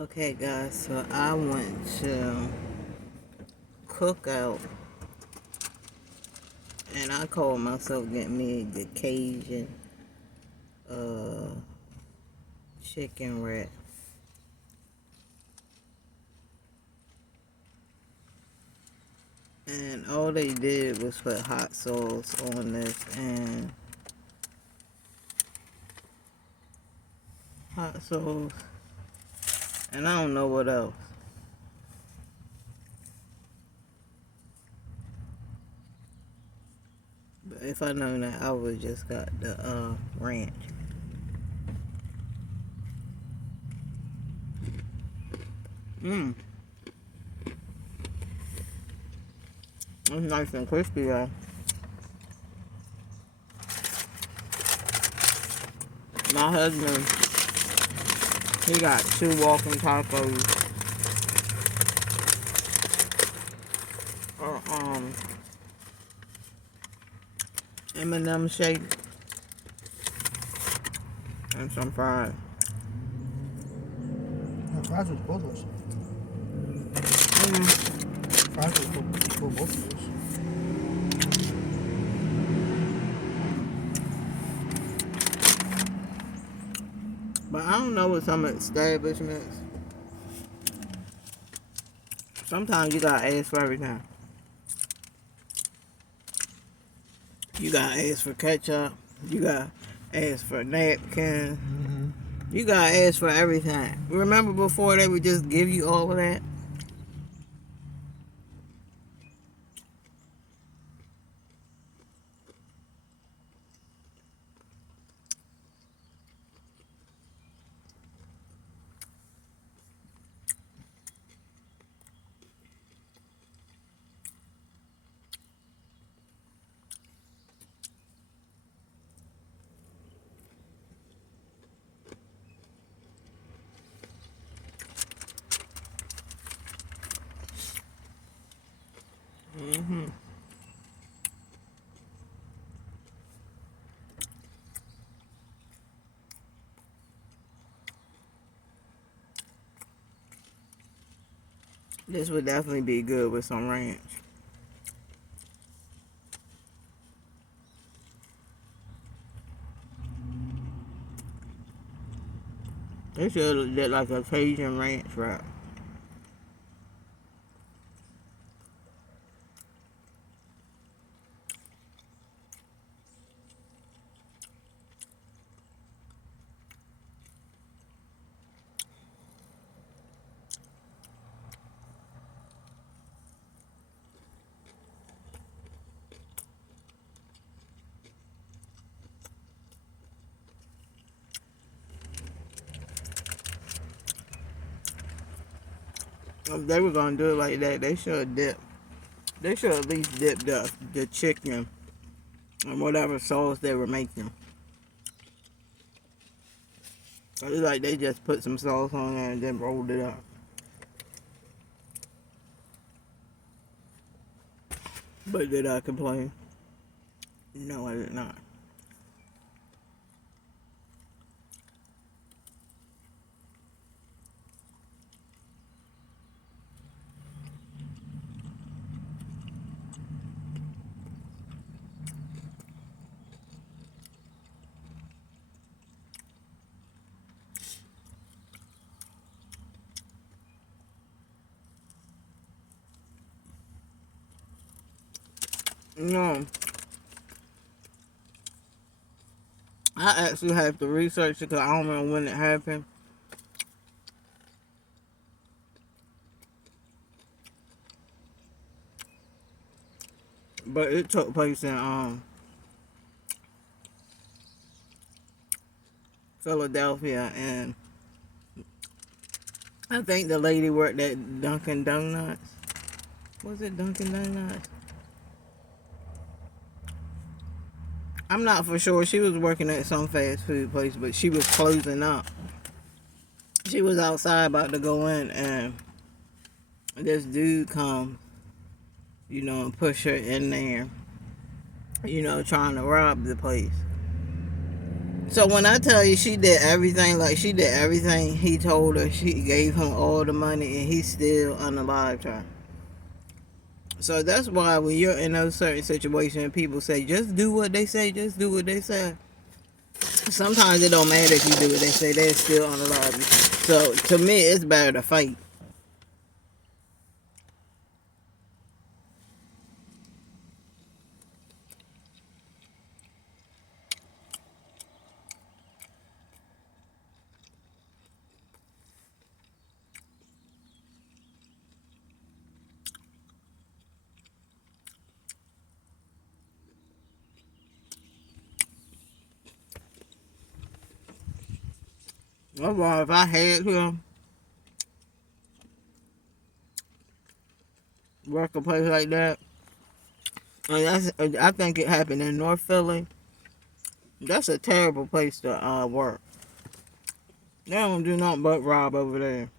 Okay, guys, so I went to Cookout and I called myself getting me the Cajun uh, chicken wrap. And all they did was put hot sauce on this and hot sauce, and I don't know what else. But if I known that, I would just got the ranch. Mmm, it's nice and crispy though. My husband, he got two walking tacos. M&M shake and some fries. Yeah, fries with both of us. Fries with both of us. But I don't know with some establishments. Sometimes you gotta ask for everything. You gotta ask for ketchup. You gotta ask for napkins. You gotta ask for everything. Remember before they would just give you all of that? hmm This would definitely be good with some ranch. It should look like a Cajun ranch wrap. If they were gonna do it like that, they should dip. They should at least dip the chicken in whatever sauce they were making. It's like they just put some sauce on there and then rolled it up. But did I complain? No, I did not. No, I actually have to research it because I don't know when it happened. But it took place in Philadelphia, and I think the lady worked at Dunkin' Donuts. Was it Dunkin' Donuts? I'm not for sure. She was working at some fast food place, but she was closing up. She was outside about to go in, and this dude come, and push her in there, trying to rob the place. So when I tell you she did everything, like she did everything he told her, she gave him all the money and he still unalived her. So that's why when you're in a certain situation, people say, just do what they say, just do what they say. Sometimes it don't matter if you do what they say, they're still unalive you. So to me, it's better to fight. Well, if I had him work a place like that, and I think it happened in North Philly. That's a terrible place to work. They don't do nothing but rob over there.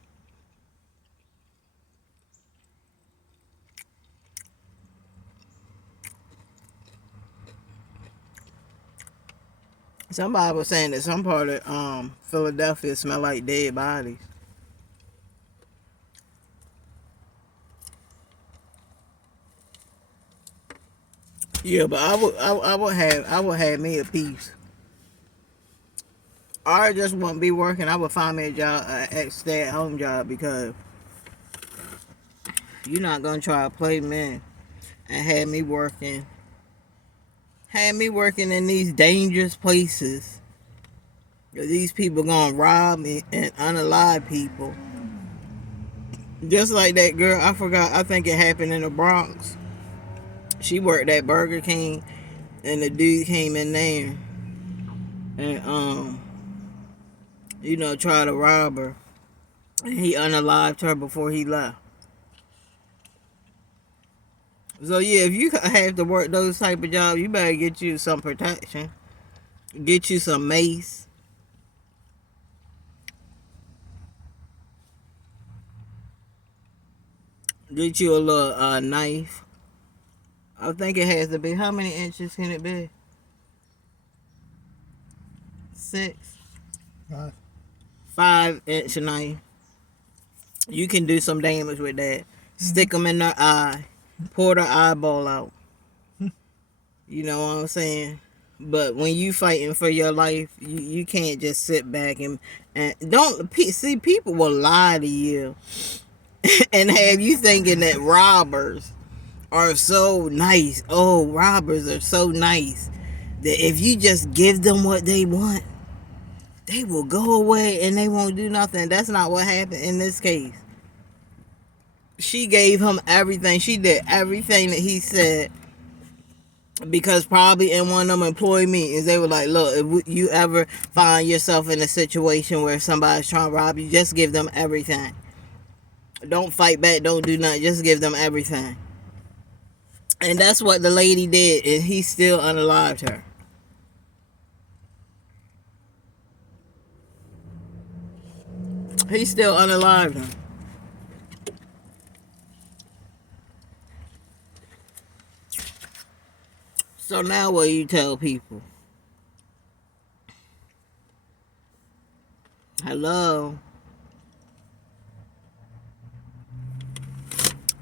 Somebody was saying that some part of Philadelphia smell like dead bodies. Yeah, but I would have me a piece. I just wouldn't be working. I would find me a job, a stay-at-home job, because you're not gonna try to play me and have me working in these dangerous places. These people gonna rob me and unalive people. Just like that girl, I forgot. I think it happened in the Bronx. She worked at Burger King, and the dude came in there and tried to rob her, and he unalived her before he left. So yeah, if you have to work those type of jobs, you better get you some protection, get you some mace, get you a little knife. I think it has to be. How many inches can it be? 6. 5-inch knife. You can do some damage with that. Stick them in their eye, pour the eyeball out. You know what I'm saying? But when you fighting for your life, you can't just sit back and don't see, people will lie to you and have you thinking that robbers are so nice. Oh, robbers are so nice that if you just give them what they want, they will go away and they won't do nothing. That's not what happened in this case. She gave him everything. She did everything that he said, because probably in one of them employee meetings, they were like, look, if you ever find yourself in a situation where somebody's trying to rob you, just give them everything. Don't fight back. Don't do nothing. Just give them everything. And that's what the lady did, and he still unalived her. He still unalived her. So now what do you tell people? Hello?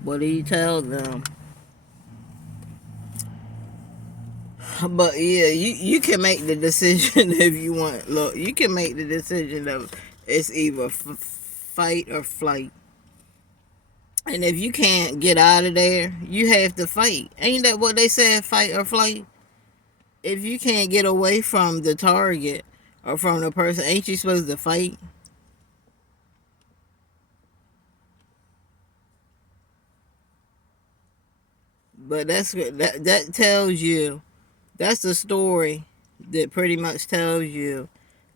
What do you tell them? But yeah, you can make the decision if you want. Look, you can make the decision of it's either fight or flight. And if you can't get out of there, you have to fight. Ain't that what they said, fight or flight? If you can't get away from the target or from the person, ain't you supposed to fight? But that tells you, that's the story that pretty much tells you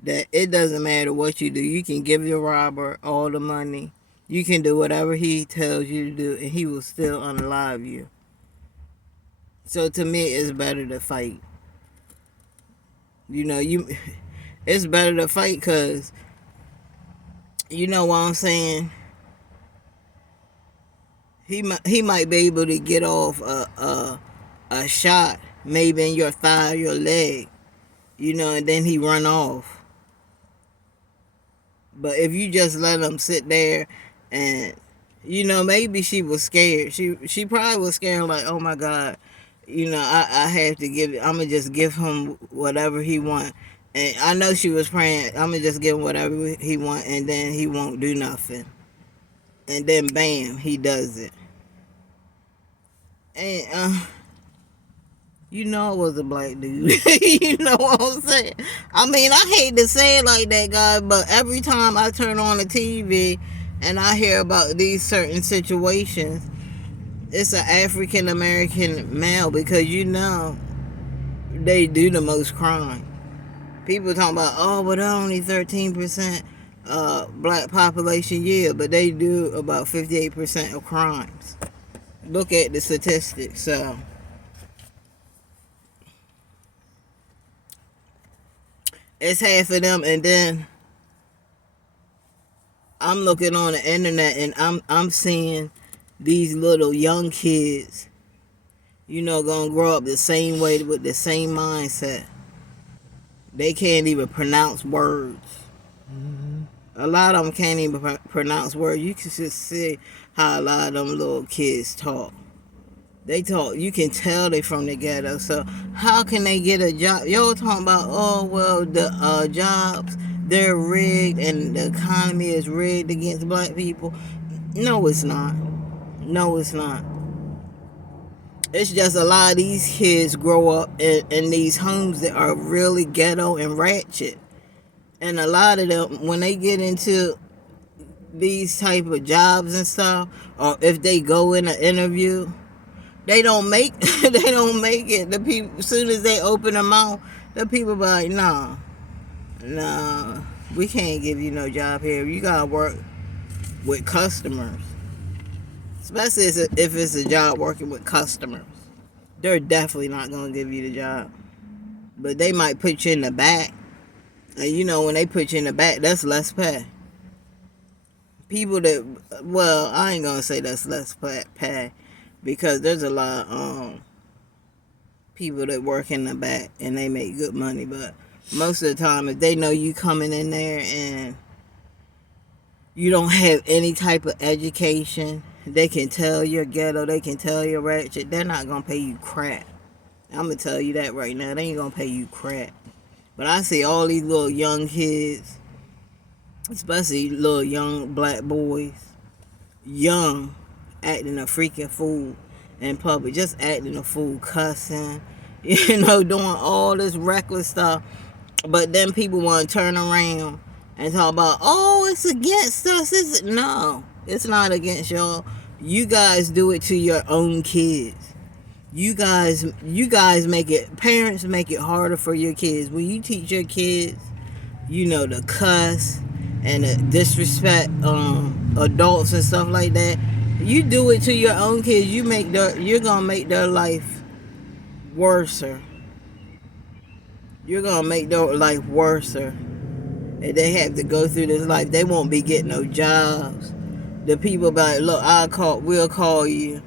that it doesn't matter what you do. You can give your robber all the money. You can do whatever he tells you to do, and he will still unalive you. So to me, it's better to fight. It's better to fight, because you know what I'm saying. He might be able to get off a shot, maybe in your thigh, your leg, and then he run off. But if you just let him sit there and, maybe she was scared. She probably was scared, like, oh my God, I have to I'm going to just give him whatever he want. And I know she was praying, I'm going to just give him whatever he want, and then he won't do nothing. And then bam, he does it. And, it was a black dude. You know what I'm saying? I mean, I hate to say it like that, guys, but every time I turn on the TV and I hear about these certain situations, it's an African American male, because they do the most crime. People talking about, oh, but only 13% black population, yeah, but they do about 58% of crimes. Look at the statistics. So it's half of them, and then I'm looking on the internet and I'm seeing these little young kids, gonna grow up the same way with the same mindset. They can't even pronounce words. Mm-hmm. A lot of them can't even pronounce words. You can just see how a lot of them little kids talk. They talk, you can tell they from the ghetto. So how can they get a job? Y'all talking about, oh, well, the jobs, they're rigged and the economy is rigged against black people. No, it's not. No, it's not. It's just a lot of these kids grow up in these homes that are really ghetto and ratchet. And a lot of them, when they get into these type of jobs and stuff, or if they go in an interview, they don't make it. The people, as soon as they open their mouth, the people be like, nah, we can't give you no job here. You gotta work with customers. Especially if it's a job working with customers. They're definitely not gonna give you the job. But they might put you in the back. And when they put you in the back, that's less pay. People that, well, I ain't gonna say that's less pay, because there's a lot of people that work in the back and they make good money. But most of the time, if they know you coming in there and you don't have any type of education, they can tell you're ghetto, they can tell you're ratchet, they're not gonna pay you crap. I'm gonna tell you that right now. They ain't gonna pay you crap. But I see all these little young kids, especially little young black boys, young, acting a freaking fool in public, just acting a fool, cussing, doing all this reckless stuff. But then people want to turn around and talk about, oh, it's against us. No, it's not against y'all. You guys do it to your own kids. You guys make it, parents make it harder for your kids. When you teach your kids, to cuss and to disrespect adults and stuff like that, you do it to your own kids. You're gonna make their life worser. You're gonna make their life worser. And they have to go through this life. They won't be getting no jobs. The people be like, look, we'll call you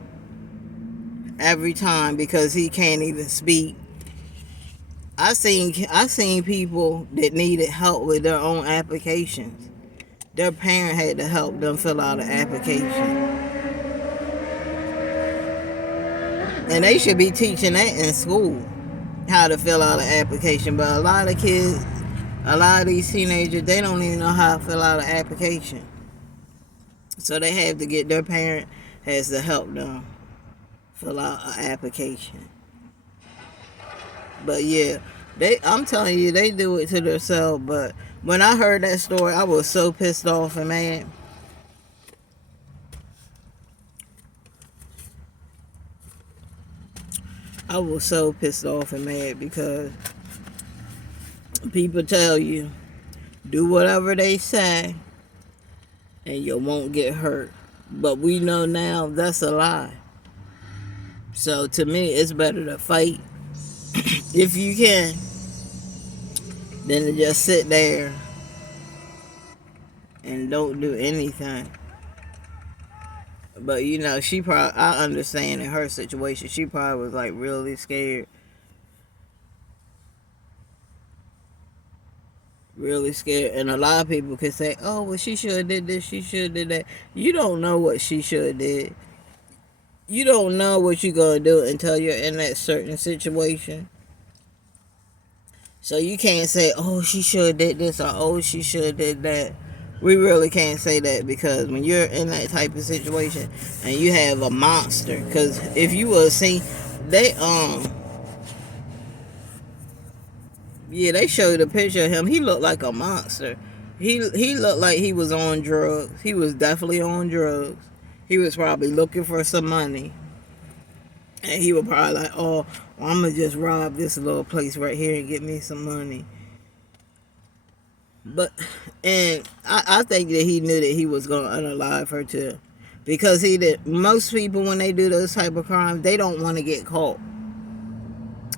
every time because he can't even speak. I seen people that needed help with their own applications. Their parent had to help them fill out an application. And they should be teaching that in school, how to fill out an application. But a lot of these teenagers, they don't even know how to fill out an application. So they have to get, their parent has to help them fill out an application. But yeah, I'm telling you, they do it to themselves. But when I heard that story, I was so pissed off and mad. I was so pissed off and mad because people tell you, do whatever they say and you won't get hurt. But we know now that's a lie. So to me, it's better to fight if you can than to just sit there and don't do anything. But I understand in her situation, she probably was like really scared. Really scared. And a lot of people can say, oh, well, she should have did this, she should have did that. You don't know what she should have did. You don't know what you're going to do until you're in that certain situation. So you can't say, oh, she should have did this, or oh, she should have did that. We really can't say that, because when you're in that type of situation and you have a monster, because if you were seen, they yeah, they showed a picture of him. He looked like a monster. He looked like he was on drugs. He was definitely on drugs. He was probably looking for some money. And he was probably like, oh, well, I'm going to just rob this little place right here and get me some money. But, and I think that he knew that he was going to unalive her too. Because most people, when they do those type of crimes, they don't want to get caught.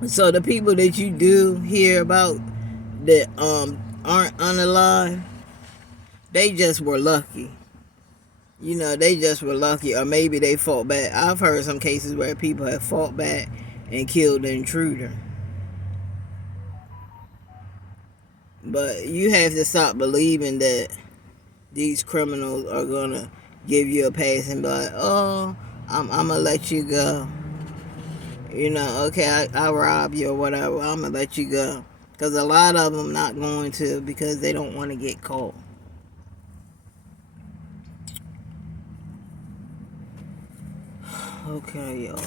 So the people that you do hear about that aren't unalive, they just were lucky. You know, they just were lucky, or maybe they fought back. I've heard some cases where people have fought back and killed the intruder. But you have to stop believing that these criminals are gonna give you a pass and be like, oh, I'm gonna let you go. You know, okay, I rob you or whatever, I'm gonna let you go. Because a lot of them not going to, because they don't want to get caught. Okay, y'all.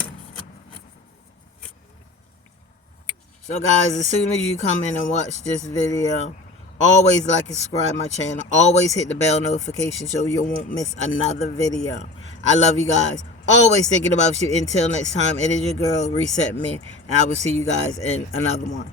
So guys, as soon as you come in and watch this video, always like and subscribe my channel. Always hit the bell notification so you won't miss another video. I love you guys. Always thinking about you. Until next time, it is your girl, Reset Me. And I will see you guys in another one.